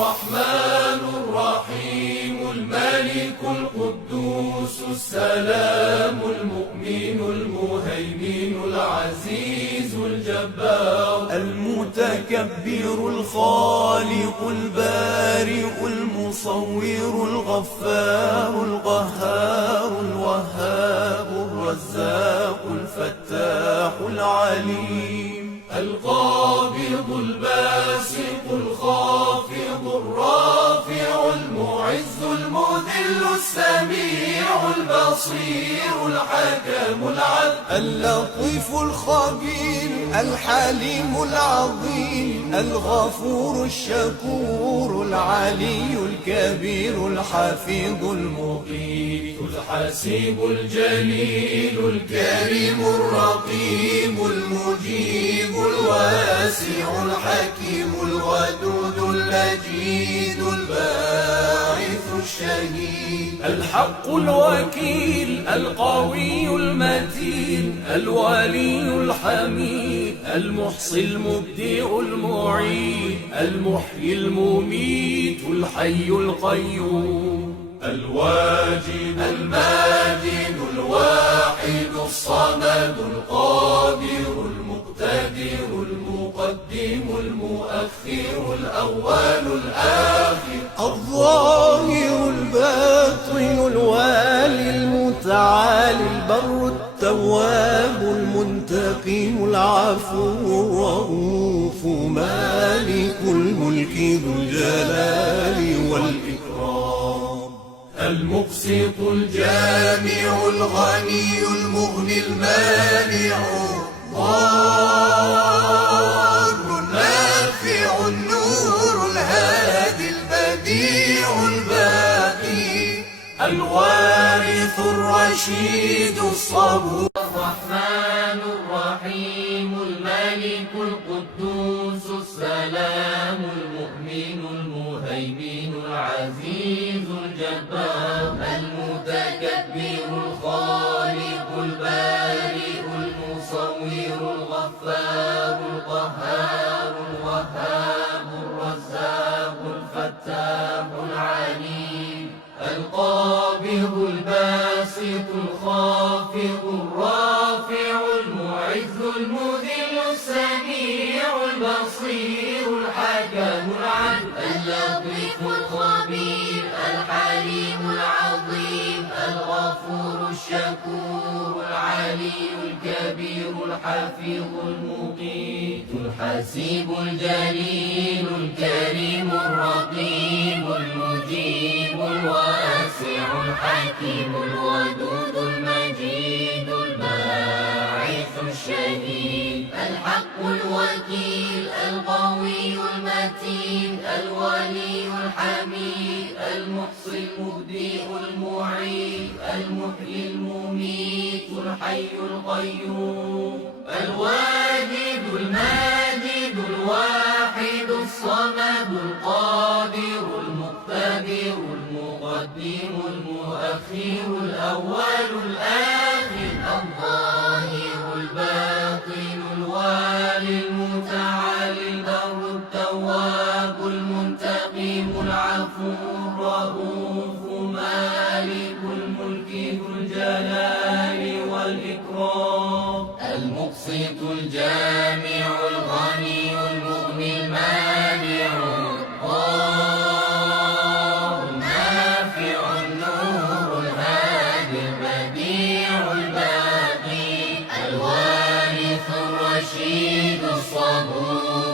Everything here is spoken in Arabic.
الرحمن الرحيم الملك القدوس السلام المؤمن المهيمن العزيز الجبار المتكبر الخالق البارئ المصور الغفار القهار الوهاب الرزاق الفتاح العليم القابض الباسط الخافض الرافع المعز المذل السميع البصير الحكم العدل اللطيف الخبير الحليم العظيم الغفور الشكور العلي الكبير الحفيظ المقيت الحسيب الجليل الكريم الرقيب المجيب الواسع الحكيم الودود المجيد الباعث الشهيد الحق الوكيل القوي المتين الولي الحميد المحصي المبدئ المعيد المحيي المميت الحي القيوم الواجد الماجد الواحد الصمد القادر المقتدر المقدم المؤخر الأول الآخر الظاهر الباطن الوالي المتعالي البر التواب المنتقم العفو الرؤوف مالك الملك ذو الجلال والإكرام المقسط الجامع الغني المغني المانع الضار النافع النور الهادي البديع الباقي الوارث الرشيد الصبور الرحمن الرحيم الملك القدوس السلام المؤمن المهيمن العزيز الجبار المتكبر الخالق البارئ المصور الغفار القهار الوهاب الرزاق الفتاح العليم القابض الباسط الخافض الرافع المعز المذل السميع البصير الحكم العدل اللطيف الخبير الحليم العظيم الغفور الشكور العلي الكبير الحفيظ المقيت الحسيب الجليل الكريم الرقيب المجيب الواسع الحكيم الودود المجيد الباعث الشهيد الحق الوكيل القوي المتين الولي الحميد المحصي المبدئ المعيد المحيي المميت الحي القيوم الواجد الماجد الواحد الصمد القادر المقتدر المقدم المؤخر الأول الآخر الظاهر الباطن الوالي المتعالي البر التواب المنتقم العفو الرؤوف مالك الملك ذو الجلال والإكرام المقسط الجامع الغني المغني المانع الضار النافع النور الهادي البديع الباقي الوارث الرشيد الصبور